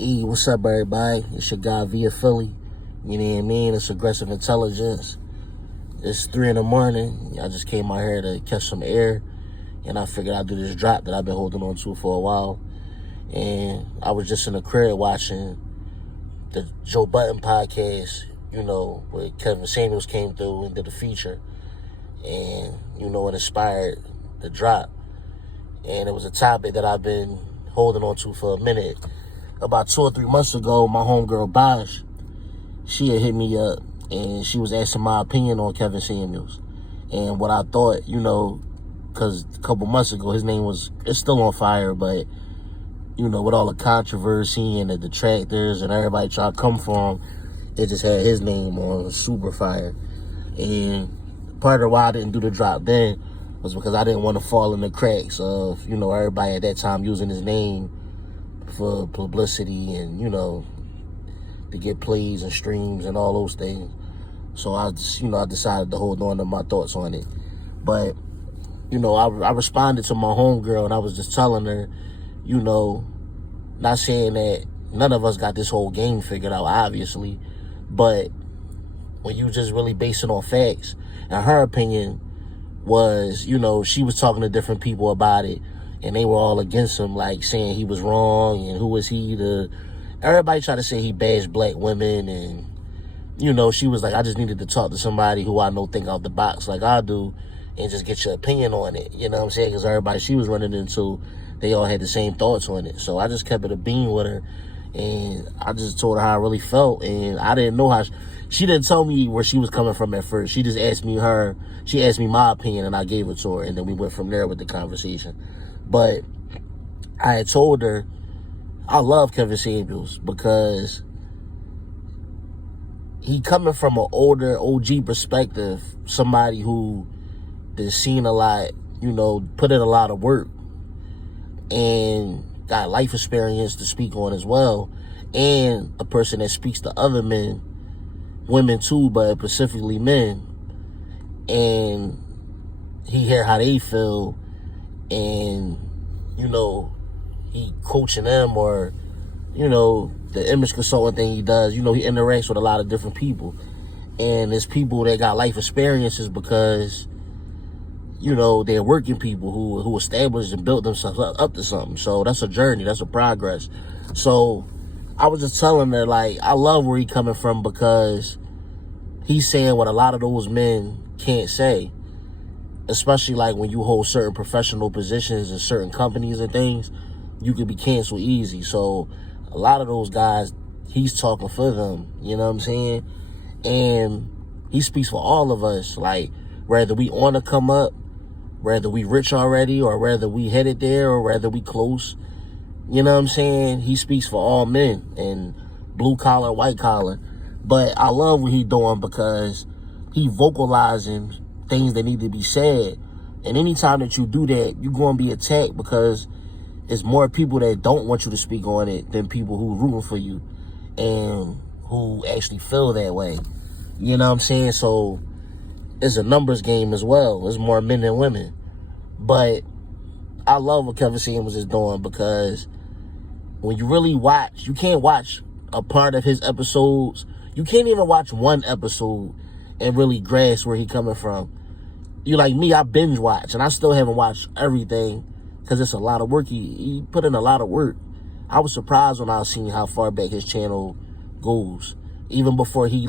Hey, what's up, everybody? It's your guy, PATviaPhilly. You know what I mean? It's aggressive intelligence. It's 3 in the morning. I just came out here to catch some air, and I figured I'd do this drop that I've been holding on to for a while. And I was just in the crib watching the Joe Budden podcast, where Kevin Samuels came through and did a feature. And, it inspired the drop. And it was a topic that I've been holding on to for a minute. About 2 or 3 months ago, my homegirl Bosh, she had hit me up and she was asking my opinion on Kevin Samuels. And what I thought, because a couple months ago, his name it's still on fire, but, with all the controversy and the detractors and everybody trying to come for him, it just had his name on super fire. And part of why I didn't do the drop then was because I didn't want to fall in the cracks of, everybody at that time using his name for publicity and, to get plays and streams and all those things. So I just, I decided to hold on to my thoughts on it. But, I responded to my homegirl and I was just telling her, not saying that none of us got this whole game figured out, obviously, but when you just really base it on facts, and her opinion was, she was talking to different people about it, and they were all against him, like saying he was wrong, and who was he to... Everybody tried to say he bashed black women, and, she was like, I just needed to talk to somebody who I know think out the box like I do, and just get your opinion on it, you know what I'm saying? Because everybody she was running into, they all had the same thoughts on it. So I just kept it a bean with her, and I just told her how I really felt, and I didn't know how... She didn't tell me where she was coming from at first. She just asked me my opinion, and I gave it to her, and then we went from there with the conversation. But I had told her I love Kevin Samuels because he coming from an older OG perspective, somebody who has seen a lot, put in a lot of work and got life experience to speak on as well, and a person that speaks to other men, women too, but specifically men, and he hear how they feel, and he coaching them, or the image consultant thing he does, he interacts with a lot of different people, and there's people that got life experiences because they're working people who established and built themselves up to something. So that's a journey, that's a progress. So I was just telling her, like, I love where he coming from because he's saying what a lot of those men can't say, especially like when you hold certain professional positions in certain companies and things, you could be canceled easy. So a lot of those guys, he's talking for them, you know what I'm saying? And he speaks for all of us, like whether we on to come up, whether we rich already, or whether we headed there, or whether we close, you know what I'm saying? He speaks for all men, and blue collar, white collar. But I love what he doing because he vocalizing things that need to be said. And anytime that you do that, you're going to be attacked because it's more people that don't want you to speak on it than people who rooting for you and who actually feel that way. You know what I'm saying? So it's a numbers game as well. There's more men than women. But I love what Kevin Samuels is doing because when you really watch, you can't watch a part of his episodes. You can't even watch one episode and really grasp where he coming from. You like me, I binge watch, and I still haven't watched everything because it's a lot of work. He put in a lot of work. I was surprised when I seen how far back his channel goes. Even before he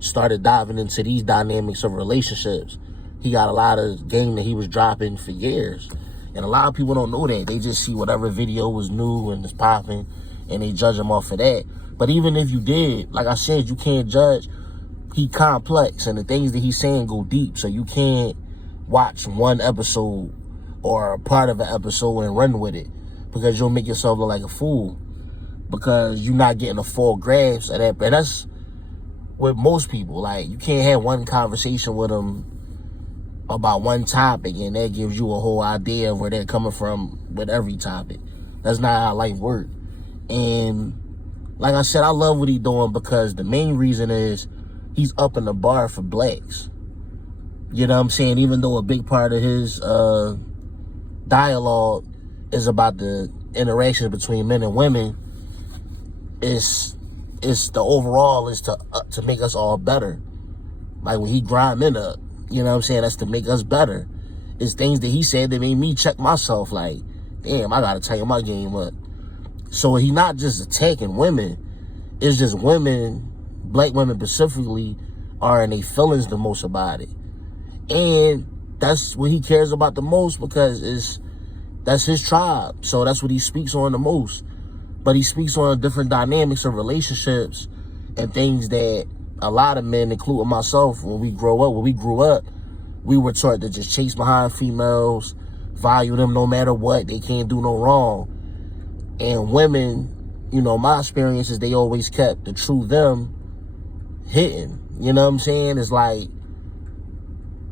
started diving into these dynamics of relationships, he got a lot of game that he was dropping for years. And a lot of people don't know that. They just see whatever video was new and is popping, and they judge him off of that. But even if you did, like I said, you can't judge. He complex, and the things that he's saying go deep. So you can't watch one episode or a part of an episode and run with it, because you'll make yourself look like a fool because you're not getting a full grasp of that. And that's with most people. Like, you can't have one conversation with them about one topic and that gives you a whole idea of where they're coming from with every topic. That's not how life works. And like I said, I love what he's doing because the main reason is he's upping the bar for blacks. You know what I'm saying? Even though a big part of his dialogue is about the interactions between men and women, it's the overall is to make us all better. Like when he grind men up, you know what I'm saying? That's to make us better. It's things that he said that made me check myself. Like, damn, I gotta tighten my game up. So he not just attacking women. It's just women, black women specifically, are in their feelings the most about it. And that's what he cares about the most because that's his tribe. So that's what he speaks on the most. But he speaks on different dynamics of relationships and things that a lot of men, including myself, when we grew up, we were taught to just chase behind females, value them no matter what. They can't do no wrong. And women, you know, my experience is they always kept the true them hidden. You know what I'm saying? It's like,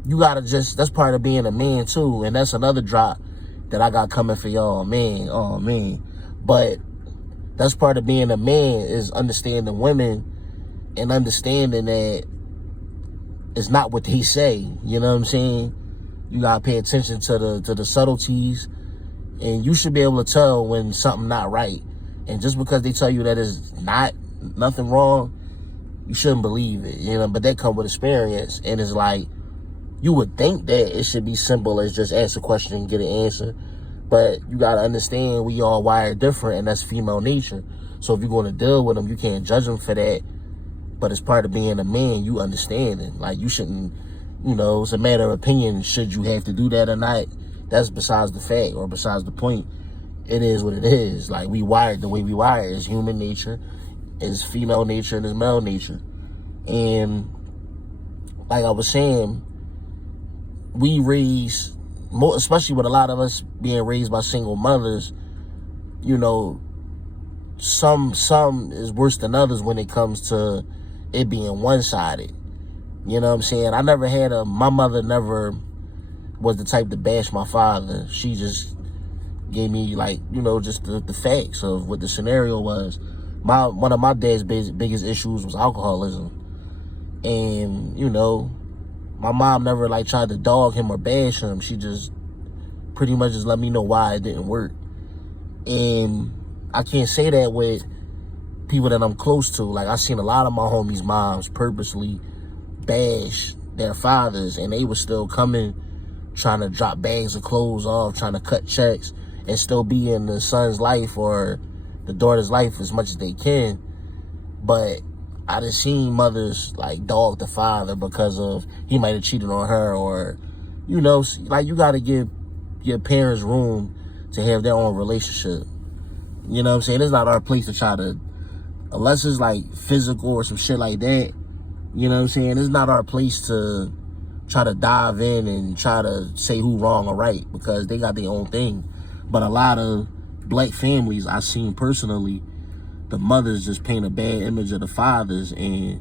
you gotta that's part of being a man too. And that's another drop that I got coming for y'all, man. Oh, man. But that's part of being a man, is understanding women and understanding that it's not what they say. You know what I'm saying? You gotta pay attention to the subtleties, and you should be able to tell when something not right. And just because they tell you that it's nothing wrong, you shouldn't believe it. You know, but that comes with experience. And it's like, you would think that it should be simple as just ask a question and get an answer. But you got to understand we all wired different, and that's female nature. So if you're going to deal with them, you can't judge them for that. But as part of being a man, you understand it. Like, you shouldn't, you know, it's a matter of opinion. Should you have to do that or not? That's besides the fact or besides the point. It is what it is. Like, we wired the way we wired. It's human nature, it's female nature, and it's male nature. And like I was saying, we raise, especially with a lot of us being raised by single mothers, you know, some is worse than others when it comes to it being one-sided. You know what I'm saying? My mother never was the type to bash my father. She just gave me, like, you know, just the facts of what the scenario was. One of my dad's biggest issues was alcoholism. And, you know, my mom never, like, tried to dog him or bash him. She just pretty much just let me know why it didn't work. And I can't say that with people that I'm close to. Like, I've seen a lot of my homies' moms purposely bash their fathers, and they were still coming, trying to drop bags of clothes off, trying to cut checks, and still be in the son's life or the daughter's life as much as they can. But I done seen mothers, like, dog the father because of he might have cheated on her, or, you know, like, you got to give your parents room to have their own relationship. You know what I'm saying? It's not our place to try to, unless it's like physical or some shit like that, you know what I'm saying? It's not our place to try to dive in and try to say who wrong or right, because they got their own thing. But a lot of black families I've seen personally, the mothers just paint a bad image of the fathers, and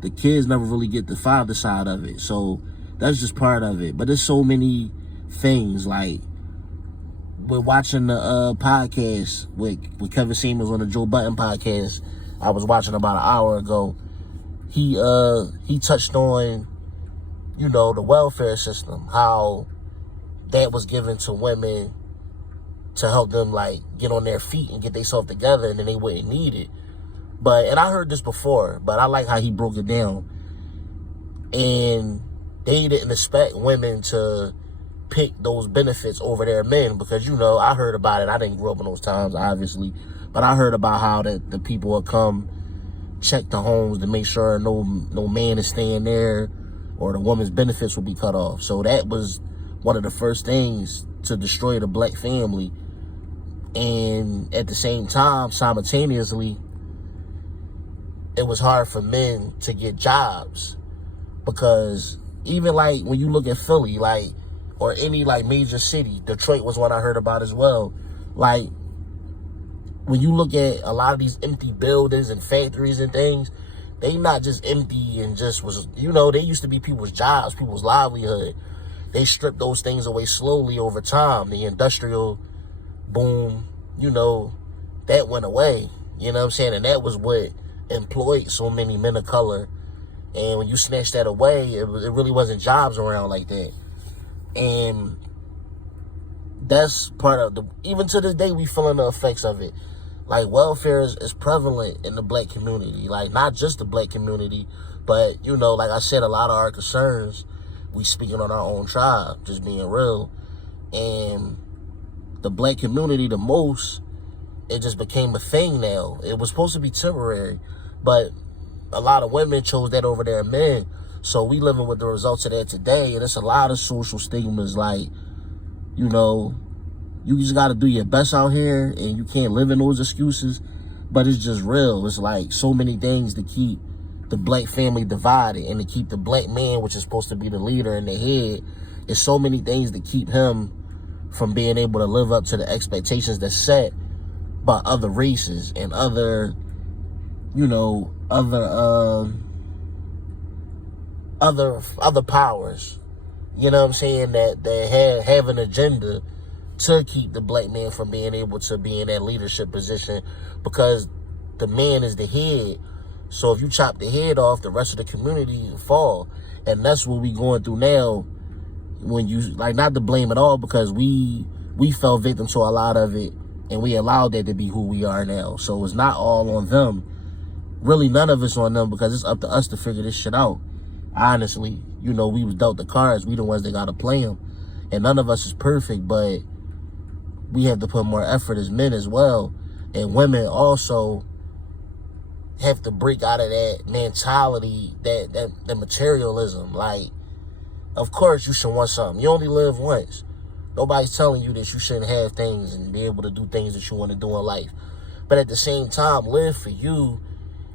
the kids never really get the father side of it. So that's just part of it. But there's so many things. Like, we're watching the podcast with Kevin Samuels on the Joe Budden podcast I was watching about an hour ago. He touched on, you know, the welfare system, how that was given to women to help them, like, get on their feet and get themselves together, and then they wouldn't need it. And I heard this before, but I like how he broke it down. And they didn't expect women to pick those benefits over their men, because, you know, I heard about it. I didn't grow up in those times, obviously, but I heard about how the people would come check the homes to make sure no man is staying there, or the woman's benefits will be cut off. So that was one of the first things to destroy the black family. And at the same time, simultaneously, it was hard for men to get jobs, because even, like, when you look at Philly, like, or any, like, major city, Detroit was one I heard about as well. Like, when you look at a lot of these empty buildings and factories and things, they not just empty and just was, you know, they used to be people's jobs, people's livelihood. They stripped those things away slowly over time. The industrial boom, you know, that went away. You know what I'm saying? And that was what employed so many men of color. And when you snatch that away, it really wasn't jobs around like that. And that's part of even to this day, we feeling the effects of it. Like, welfare is prevalent in the black community. Like, not just the black community, but, you know, like I said, a lot of our concerns, we speaking on our own tribe, just being real. And the black community, the most, it just became a thing now. It was supposed to be temporary, but a lot of women chose that over their men. So we living with the results of that today, and it's a lot of social stigmas. Like, you know, you just got to do your best out here, and you can't live in those excuses. But it's just real. It's like so many things to keep the black family divided, and to keep the black man, which is supposed to be the leader in the head, it's so many things to keep him from being able to live up to the expectations that's set by other races and other, you know, other powers. You know what I'm saying? That have an agenda to keep the black man from being able to be in that leadership position, because the man is the head. So if you chop the head off, the rest of the community fall. And that's what we going through now. When you, like, not to blame at all, because we fell victim to a lot of it, and we allowed that to be who we are now. So it's not all on them. Really, none of it's on them, because it's up to us to figure this shit out. Honestly, you know, we was dealt the cards. We the ones that got to play them. And none of us is perfect, but we have to put more effort as men as well. And women also have to break out of that mentality, that materialism. Like, of course you should want something. You only live once. Nobody's telling you that you shouldn't have things and be able to do things that you want to do in life. But at the same time, live for you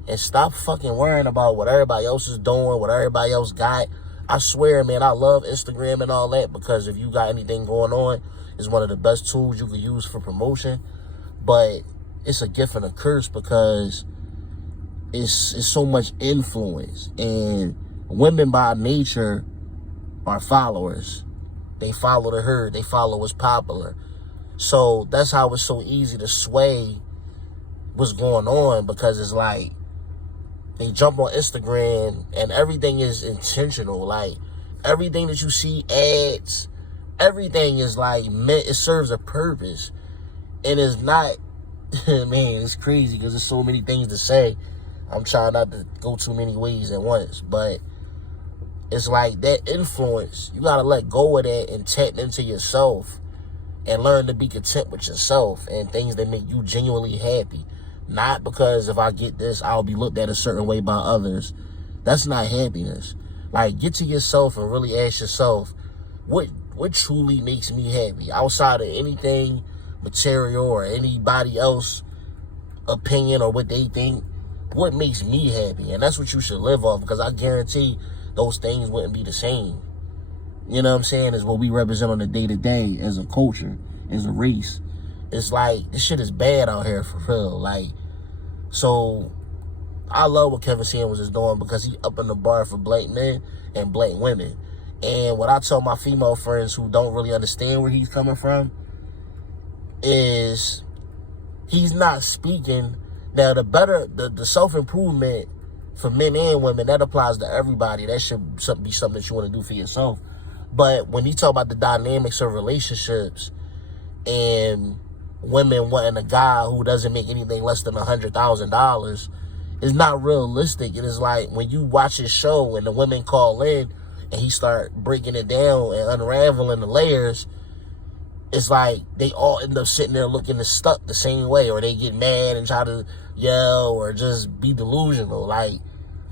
and stop fucking worrying about what everybody else is doing, what everybody else got. I swear, man, I love Instagram and all that, because if you got anything going on, it's one of the best tools you can use for promotion. But it's a gift and a curse, because it's so much influence. And women by nature are followers. They follow the herd. They follow what's popular. So that's how it's so easy to sway what's going on, because it's like they jump on Instagram and everything is intentional. Like, everything that you see, ads, everything is like meant, it serves a purpose. And it's not, man, it's crazy because there's so many things to say. I'm trying not to go too many ways at once, but it's like that influence, you got to let go of that and tap into yourself and learn to be content with yourself and things that make you genuinely happy. Not because if I get this, I'll be looked at a certain way by others. That's not happiness. Like, get to yourself and really ask yourself, what truly makes me happy? Outside of anything material or anybody else opinion or what they think, what makes me happy? And that's what you should live off, because I guarantee those things wouldn't be the same. You know what I'm saying? Is what we represent on the day-to-day as a culture, as a race. It's like, this shit is bad out here for real. Like, so I love what Kevin Samuels is doing, because he up in the bar for black men and black women. And what I tell my female friends who don't really understand where he's coming from is he's not speaking. Now, the self-improvement for men and women, that applies to everybody. That should be something that you want to do for yourself. But when you talk about the dynamics of relationships and women wanting a guy who doesn't make anything less than $100,000, it's not realistic. It is like when you watch his show and the women call in and he start breaking it down and unraveling the layers, it's like they all end up sitting there looking stuck the same way, or they get mad and try to yell or just be delusional. Like,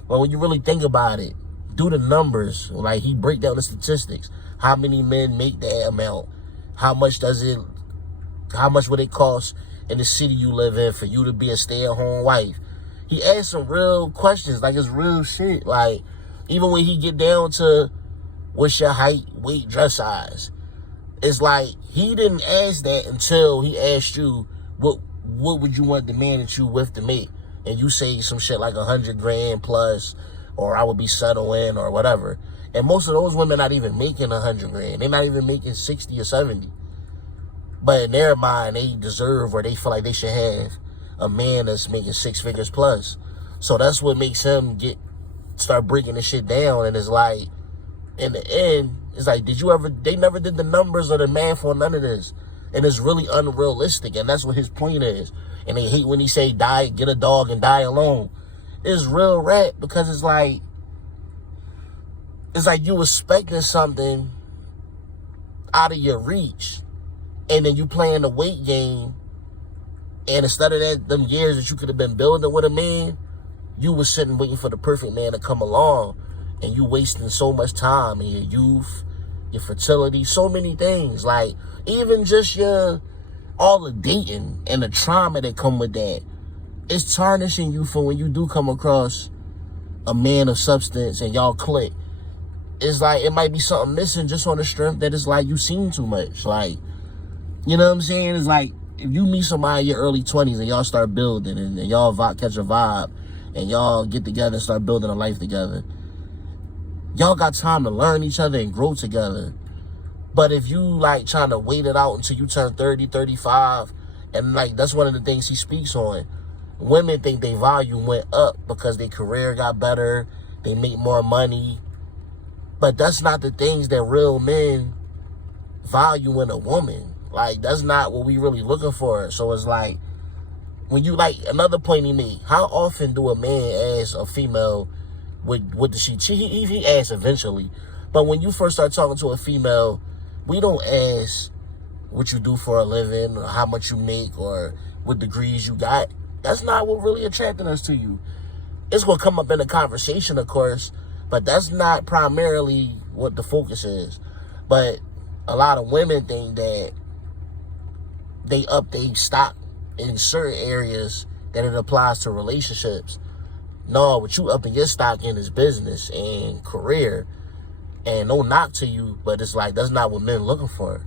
but when you really think about it, do the numbers. Like, he break down the statistics. How many men make that amount? How much would it cost in the city you live in for you to be a stay-at-home wife? He asked some real questions, like it's real shit. Like, even when he get down to what's your height, weight, dress size, it's like he didn't ask that until he asked you what would you want the man that you with to make, and you say some shit like 100 grand plus, or I would be settling or whatever. And most of those women not even making 100 grand. They're not even making 60 or 70. But in their mind, they deserve, or they feel like they should have a man that's making 6 figures plus. So that's what makes him start breaking this shit down. And it's like, in the end, it's like, they never did the numbers or the math on none of this. And it's really unrealistic. And that's what his point is. And they hate when he say, die, get a dog and die alone. It's real rap because it's like you expecting something out of your reach. And then you playing the weight game. And instead of that, them years that you could have been building with a man, you was sitting waiting for the perfect man to come along. And you wasting so much time in your youth, your fertility, so many things. Like, even just all the dating and the trauma that come with that. It's tarnishing you for when you do come across a man of substance and y'all click. It's like, it might be something missing just on the strength that it's like you seen too much. Like, you know what I'm saying? It's like, if you meet somebody in your early 20s and y'all start building and y'all catch a vibe and y'all get together and start building a life together, y'all got time to learn each other and grow together. But if you like trying to wait it out until you turn 30, 35, and like that's one of the things he speaks on. Women think their volume went up because their career got better, they make more money. But that's not the things that real men value in a woman. Like, that's not what we really looking for. So it's like, when you, like, another point he made, how often do a man ask a female, what does she cheat? He asks eventually. But when you first start talking to a female, we don't ask what you do for a living or how much you make or what degrees you got. That's not what really attracting us to you. It's going to come up in the conversation, of course, but that's not primarily what the focus is. But a lot of women think that they up their stock in certain areas that it applies to relationships. No, what you upping your stock in is business and career. And no knock to you, but it's like, that's not what men looking for.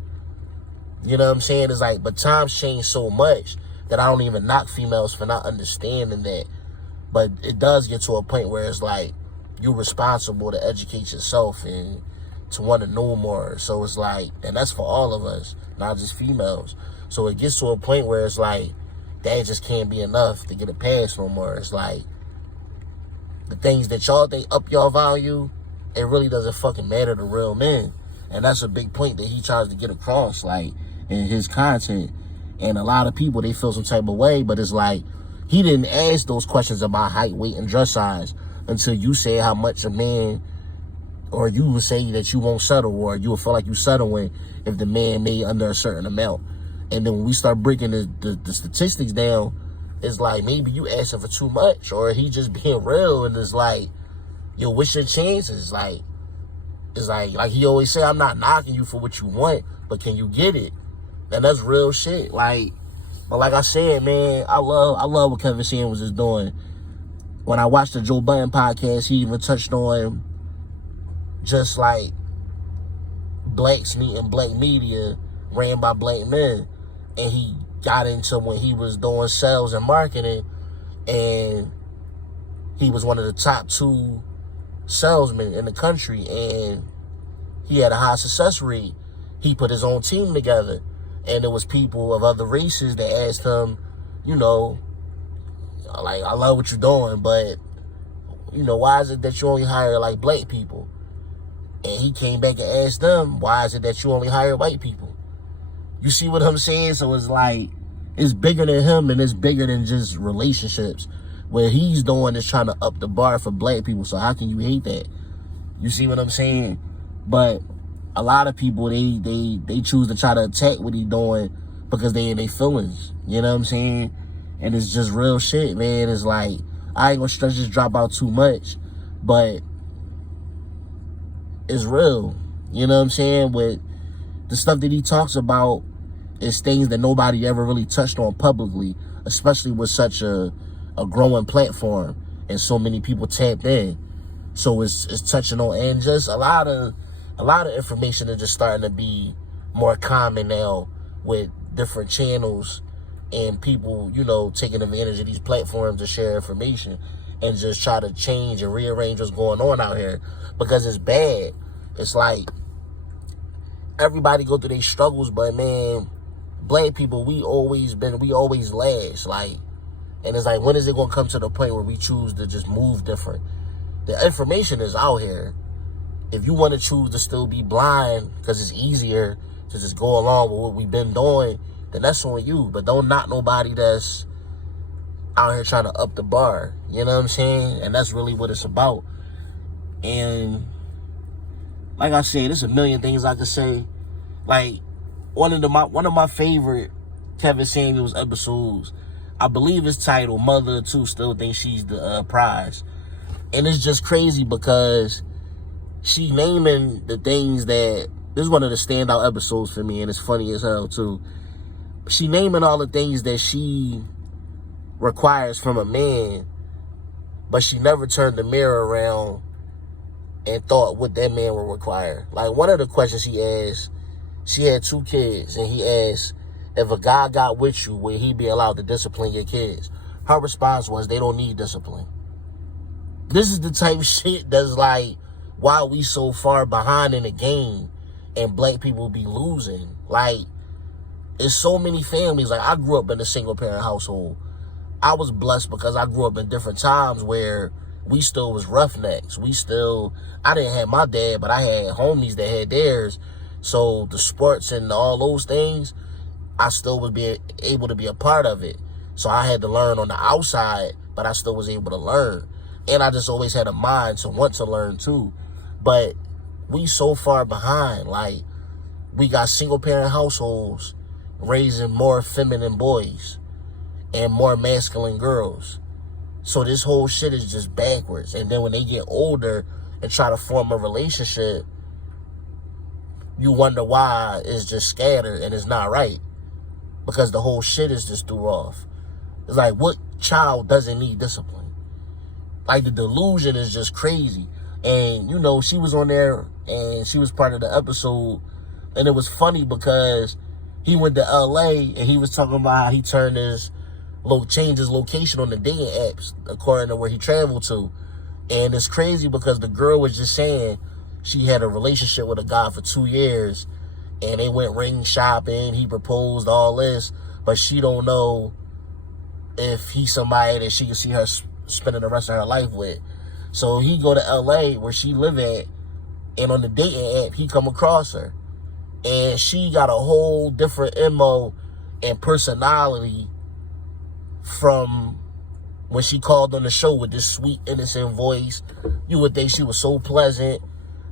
You know what I'm saying? It's like, but times change so much that I don't even knock females for not understanding that. But it does get to a point where it's like, you're responsible to educate yourself and to want to know more. So it's like, and that's for all of us, not just females. So it gets to a point where it's like, that just can't be enough to get a pass no more. It's like, the things that y'all think up y'all value, it really doesn't fucking matter to real men. And that's a big point that he tries to get across, like, in his content. And a lot of people, they feel some type of way, but it's like, he didn't ask those questions about height, weight, and dress size until you say how much a man, or you would say that you won't settle, or you will feel like you settling if the man made under a certain amount. And then when we start breaking the statistics down, it's like, maybe you asking for too much, or he just being real, and it's like, yo, what's your chances? Like, it's like he always say, I'm not knocking you for what you want, but can you get it? And that's real shit. Like, but like I said, man, I love what Kevin Samuels is doing. When I watched the Joe Budden podcast, he even touched on just like blacks meeting black media ran by black men. And he got into when he was doing sales and marketing, and he was one of the top 2 salesmen in the country, and he had a high success rate. He put his own team together, and there was people of other races that asked him, you know, like, I love what you're doing, but, you know, why is it that you only hire, like, black people? And he came back and asked them, why is it that you only hire white people? You see what I'm saying? So it's like, it's bigger than him, and it's bigger than just relationships. What he's doing is trying to up the bar for black people, so how can you hate that? You see what I'm saying? But a lot of people, they choose to try to attack what he's doing because they in their feelings. You know what I'm saying? And it's just real shit, man. It's like, I ain't gonna stretch this drop out too much, but it's real. You know what I'm saying? With the stuff that he talks about is things that nobody ever really touched on publicly, especially with such a growing platform and so many people tapped in. So it's touching on, and just a lot of information is just starting to be more common now with different channels and people, you know, taking advantage of these platforms to share information and just try to change and rearrange what's going on out here, because it's bad. It's like, everybody go through their struggles, but man, black people, we always last. Like, and it's like, when is it gonna come to the point where we choose to just move different? The information is out here. If you want to choose to still be blind because it's easier to just go along with what we've been doing, then that's on you. But don't knock nobody that's out here trying to up the bar. You know what I'm saying? And that's really what it's about. And like I said, there's a million things I could say. Like, one of my favorite Kevin Samuels episodes, I believe it's titled Mother of Two Still Thinks She's the Prize. And it's just crazy because she naming the things that, this is one of the standout episodes for me, and it's funny as hell too. She naming all the things that she requires from a man, but she never turned the mirror around and thought what that man would require. Like, one of the questions he asked, she had 2 kids, and he asked, if a guy got with you, would he be allowed to discipline your kids? Her response was, they don't need discipline. This is the type of shit that's like, why we so far behind in the game and black people be losing. Like, there's so many families. Like, I grew up in a single parent household. I was blessed because I grew up in different times where we still was roughnecks. I didn't have my dad, but I had homies that had theirs. So the sports and all those things, I still was able to be a part of it. So I had to learn on the outside, but I still was able to learn. And I just always had a mind to want to learn too. But we so far behind. Like, we got single parent households raising more feminine boys and more masculine girls. So this whole shit is just backwards. And then when they get older and try to form a relationship, you wonder why it's just scattered and it's not right. Because the whole shit is just threw off. It's like, what child doesn't need discipline? Like, the delusion is just crazy. And, you know, she was on there and she was part of the episode. And it was funny because he went to LA and he was talking about how he turned changed his location on the dating apps according to where he traveled to. And it's crazy because the girl was just saying she had a relationship with a guy for 2 years and they went ring shopping, he proposed, all this, but she don't know if he's somebody that she can see her spending the rest of her life with. So he go to LA where she live at, and on the dating app, he come across her. And she got a whole different MO and personality from when she called on the show with this sweet, innocent voice. You would think she was so pleasant.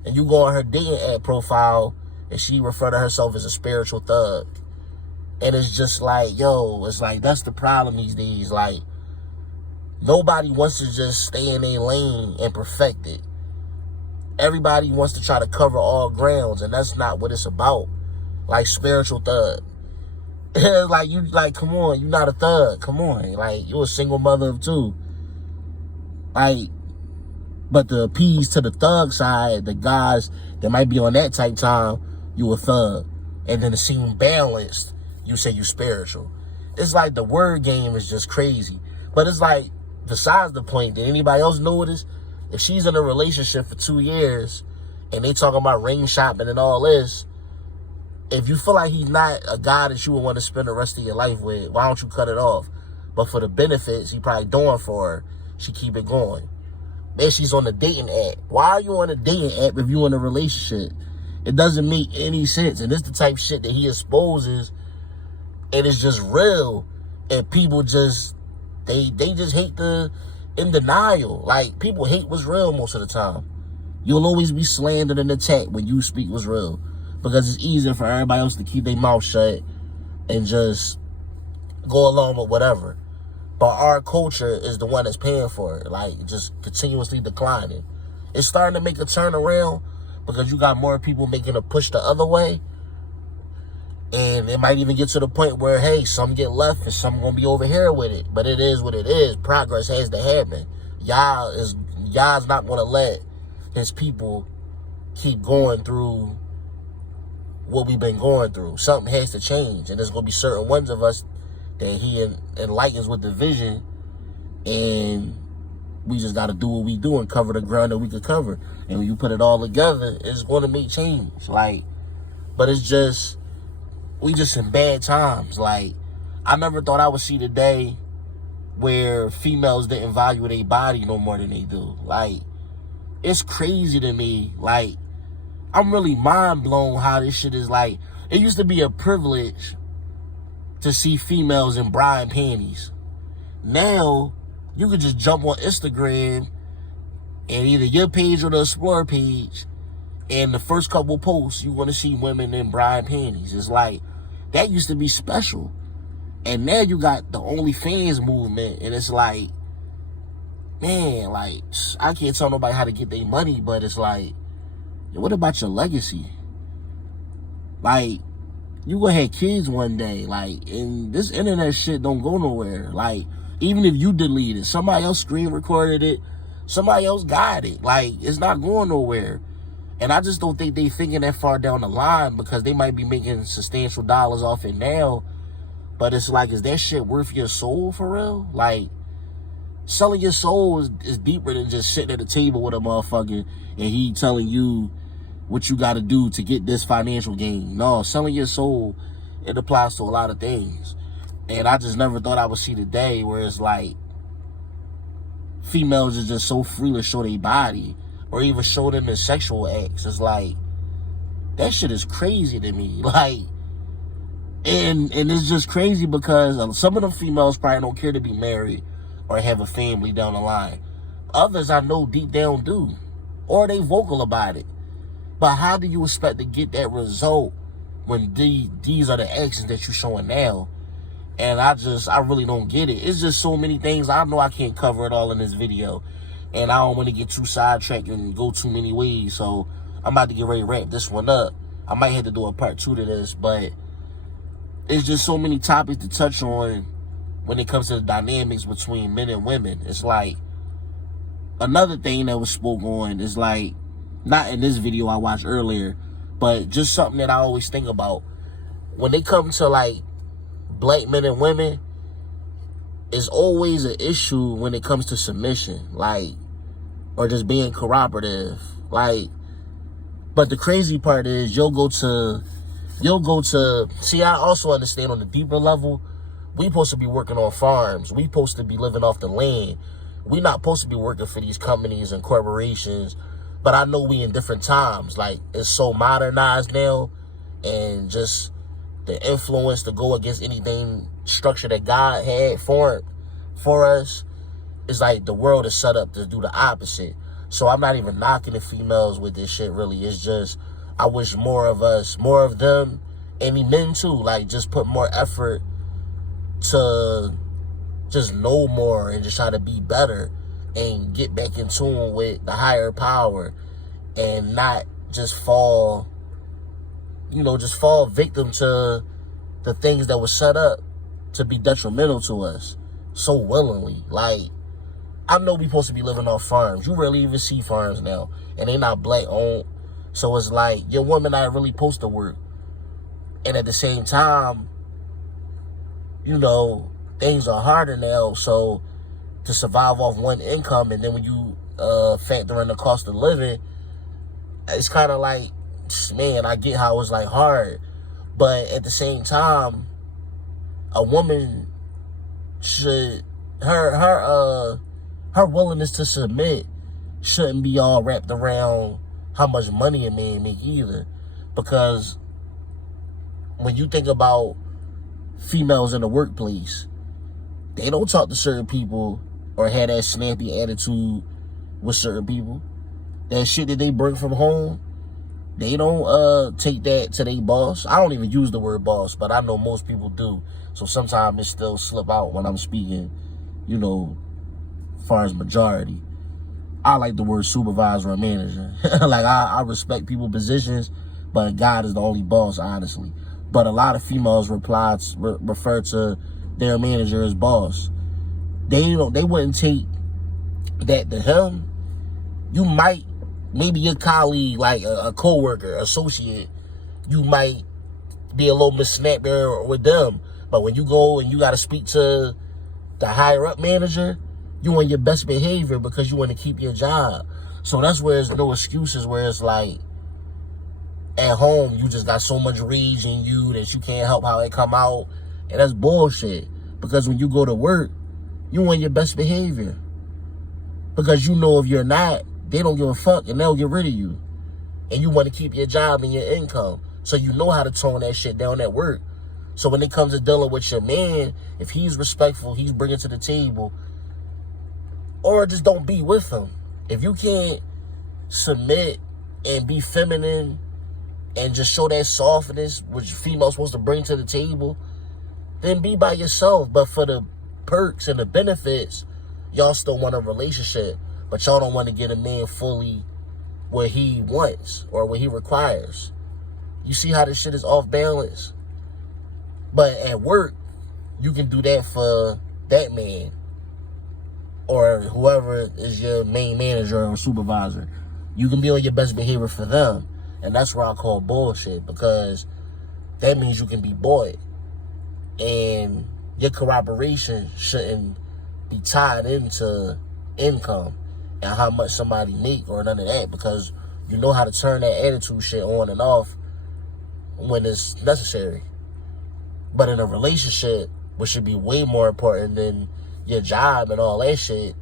And you go on her dating app profile, and she refer to herself as a spiritual thug. And it's just like, yo, it's like, that's the problem these days. Like, nobody wants to just stay in their lane and perfect it. Everybody wants to try to cover all grounds, and that's not what it's about. Like, spiritual thug. Come on, you're not a thug. Come on. Like, you're a single mother of 2. Like, but to appease to the thug side, the guys that might be on that type time, you a thug. And then to seem balanced, you say you spiritual. It's like the word game is just crazy. But it's like, besides the point, did anybody else notice? If she's in a relationship for 2 years and they talking about ring shopping and all this, if you feel like he's not a guy that you would want to spend the rest of your life with, why don't you cut it off? But for the benefits he probably doing for her, she keep it going. Then she's on the dating app. Why are you on a dating app if you're in a relationship? It doesn't make any sense. And it's the type of shit that he exposes, and it's just real. And people just, they just hate in denial. Like, people hate what's real most of the time. You'll always be slandered and attacked when you speak what's real. Because it's easier for everybody else to keep their mouth shut and just go along with whatever. But our culture is the one that's paying for it. Like, just continuously declining. It's starting to make a turnaround because you got more people making a push the other way. And it might even get to the point where, hey, some get left and some gonna be over here with it. But it is what it is. Progress has to happen. Y'all's not gonna let his people keep going through what we've been going through. Something has to change. And there's gonna be certain ones of us that he enlightens with the vision, and we just got to do what we do and cover the ground that we could cover. And when you put it all together, it's going to make change. Like, but it's just, we just in bad times. Like, I never thought I would see the day where females didn't value their body no more than they do. Like, it's crazy to me. Like, I'm really mind blown how this shit is like. It used to be a privilege to see females in bra and panties. Now, you could just jump on Instagram and either your page or the Explore page, and the first couple posts, you want to see women in bra and panties. It's like, that used to be special. And now you got the OnlyFans movement, and it's like, man, like, I can't tell nobody how to get their money, but it's like, what about your legacy? Like, you gonna have kids one day, like, and this internet shit don't go nowhere. Like, even if you delete it, somebody else screen recorded it, somebody else got it. Like, it's not going nowhere. And I just don't think they thinking that far down the line, because they might be making substantial dollars off it now. But it's like, is that shit worth your soul for real? Like, selling your soul is deeper than just sitting at a table with a motherfucker and he telling you what you got to do to get this financial gain. No, selling your soul, it applies to a lot of things. And I just never thought I would see the day where it's like, females are just so free to show their body or even show them their sexual acts. It's like, that shit is crazy to me. Like, and it's just crazy because some of them females probably don't care to be married or have a family down the line. Others I know deep down do, or they vocal about it. But how do you expect to get that result when these are the actions that you're showing now? And I really don't get it. It's just so many things. I know I can't cover it all in this video, and I don't want to get too sidetracked and go too many ways. So I'm about to get ready to wrap this one up. I might have to do a part 2 to this, but it's just so many topics to touch on when it comes to the dynamics between men and women. It's like, another thing that was spoke on is like, not in this video I watched earlier, but just something that I always think about. When they come to like black men and women, it's always an issue when it comes to submission, like, or just being cooperative. Like, but the crazy part is you'll go to, see, I also understand on the deeper level, we supposed to be working on farms. We supposed to be living off the land. We not supposed to be working for these companies and corporations. But I know we in different times. Like, it's so modernized now, and just the influence to go against anything structure that God had for us, is like the world is set up to do the opposite. So I'm not even knocking the females with this shit, really. It's just, I wish more of us, more of them, and the men too, like, just put more effort to just know more and just try to be better and get back in tune with the higher power, and not just fall victim to the things that were set up to be detrimental to us so willingly. Like, I know we supposed to be living off farms. You rarely even see farms now, and they not black owned. So it's like, your woman not really supposed to work. And at the same time, you know, things are harder now, so to survive off one income, and then when you factor in the cost of living, it's kind of like, man, I get how it's like hard, but at the same time, a woman should, her willingness to submit shouldn't be all wrapped around how much money a man make either, because when you think about females in the workplace, they don't talk to certain people or have that snappy attitude with certain people. That shit that they bring from home, they don't take that to their boss. I don't even use the word boss, but I know most people do. So sometimes it still slip out when I'm speaking, you know, as far as majority. I like the word supervisor or manager. Like, I respect people's positions, but God is the only boss, honestly. But a lot of females refer to their manager as boss. They wouldn't take that to him. You might, maybe your colleague, like a co-worker, associate, you might be a little missnap there with them. But when you go and you got to speak to the higher up manager, you on your best behavior because you want to keep your job. So that's where there's no excuses, where it's like, at home, you just got so much rage in you that you can't help how it come out. And that's bullshit. Because when you go to work, you on your best behavior. Because you know if you're not, they don't give a fuck and they'll get rid of you. And you want to keep your job and your income. So you know how to tone that shit down at work. So when it comes to dealing with your man, if he's respectful, he's bringing to the table, or just don't be with him. If you can't submit and be feminine and just show that softness, which female's supposed to bring to the table, then be by yourself. But for the perks and the benefits, y'all still want a relationship, but y'all don't want to get a man fully what he wants or what he requires. You see how this shit is off balance? But at work, you can do that for that man or whoever is your main manager or supervisor. You can be on your best behavior for them. And that's what I call bullshit, because that means you can be bought. And your corroboration shouldn't be tied into income and how much somebody make or none of that, because you know how to turn that attitude shit on and off when it's necessary. But in a relationship, which should be way more important than your job and all that shit,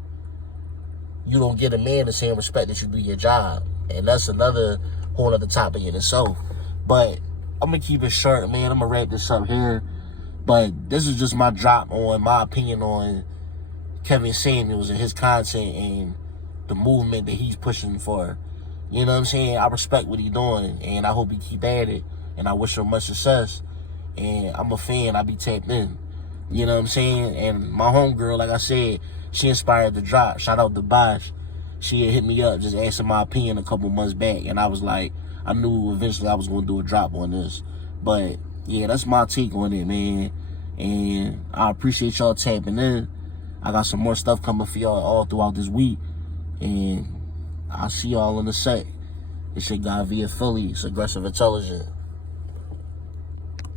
you don't get a man the same respect that you do your job. And that's another whole other topic in itself. But I'm going to keep it short, man. I'm going to wrap this up here. But this is just my drop on my opinion on Kevin Samuels and his content and the movement that he's pushing for. You know what I'm saying? I respect what he's doing, and I hope he keep at it. And I wish him much success. And I'm a fan. I be tapped in. You know what I'm saying? And my homegirl, like I said, she inspired the drop. Shout out to Bosh. She had hit me up just asking my opinion a couple months back. And I was like, I knew eventually I was going to do a drop on this. But, yeah, that's my take on it, man. And I appreciate y'all tapping in. I got some more stuff coming for y'all all throughout this week. And I'll see y'all on the set. It's your guy PATviaPhilly. It's Aggressive Intelligence.